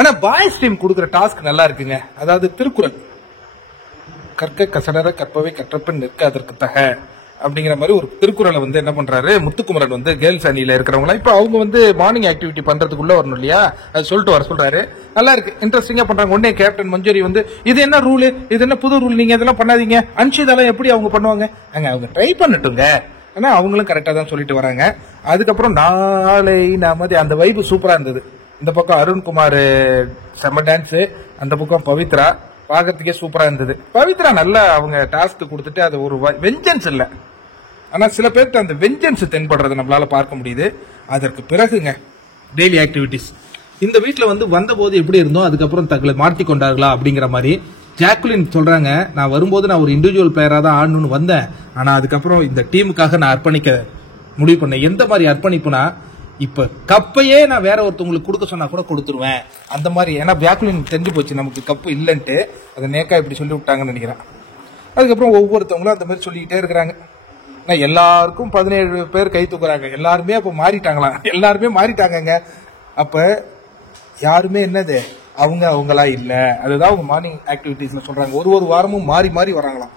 ஆனா boys team கொடுக்குற task நல்லா இருக்குங்க. அதாவது திருக்குறள், கற்க கசடர கற்பவை கற்றப்பன் நிற்க அதற்கு தக அப்படிங்கிற மாதிரி ஒரு திருக்குறளை வந்து என்ன பண்றாரு முத்துக்குமரன் வந்து கேர்ள்ஸ் அணியில இருக்கிறவங்களா இப்ப அவங்க வந்து மார்னிங் ஆக்டிவிட்டி பண்றதுக்குள்ள வரணும் இல்லையா, அது சொல்லிட்டு வர சொல்றாரு. நல்லா இருக்கு, இன்ட்ரெஸ்டிங்கா பண்றாங்க. உடனே கேப்டன் மஞ்சரி வந்து இது என்ன ரூல், இது என்ன புது ரூல், நீங்க இதெல்லாம் பண்ணாதீங்க, அன்ஷிதெல்லாம் எப்படி அவங்க பண்ணுவாங்க, அவங்க ட்ரை பண்ணட்டுங்க. ஆனா அவங்களும் கரெக்டா தான் சொல்லிட்டு வராங்க. அதுக்கப்புறம் நாளை நமது அந்த வைப்பு சூப்பரா இருந்தது. இந்த பக்கம் அருண்குமார் செம்ம டான்ஸ், அந்த பக்கம் பவித்ரா பாக்கிறதுக்கே சூப்பரா இருந்தது. பவித்ரா நல்லா அவங்க டாஸ்க் கொடுத்துட்டு அது ஒரு வெஞ்சன்ஸ் இல்ல, ஆனா சில பேருக்கு அந்த வெஞ்சன்ஸ் தென்படுறதை நம்மளால பார்க்க முடியுது. அதற்கு பிறகுங்க டெய்லி ஆக்டிவிட்டிஸ் இந்த வீட்டுல வந்து வந்த போது எப்படி இருந்தோம், அதுக்கப்புறம் தங்களை மாற்றி கொண்டார்களா அப்படிங்கிற மாதிரி ஜாக்குலின் சொல்றாங்க. நான் வரும்போது நான் ஒரு இண்டிவிஜுவல் பிளேயரா தான் ஆடணும்னு வந்தேன், ஆனா அதுக்கப்புறம் இந்த டீமுக்காக நான் அர்ப்பணிக்க முடிவு பண்ணேன். எந்த மாதிரி அர்ப்பணிப்புனா, இப்ப கப்பையே நான் வேற ஒருத்தவங்களுக்கு கொடுக்க சொன்னா கூட கொடுத்துருவேன் அந்த மாதிரி. ஏன்னா ஜாக்குலின் தெரிஞ்சு போச்சு நமக்கு கப்பு இல்லைன்ட்டு, அதை நேக்கா இப்படி சொல்லி விட்டாங்கன்னு நினைக்கிறேன். அதுக்கப்புறம் ஒவ்வொருத்தவங்களும் அந்த மாதிரி சொல்லிக்கிட்டே இருக்கிறாங்க. எல்லாருக்கும் 17 பேர் கை தூக்குறாங்க. எல்லாருமே அப்ப மாறிட்டாங்களா, எல்லாருமே மாறிட்டாங்க. அப்ப யாருமே என்னது அவங்களா இல்ல, அதுதான் அவங்க மார்னிங் ஆக்டிவிட்டிஸ்ல சொல்றாங்க. ஒரு வாரமும் மாறி மாறி வராங்களாம்.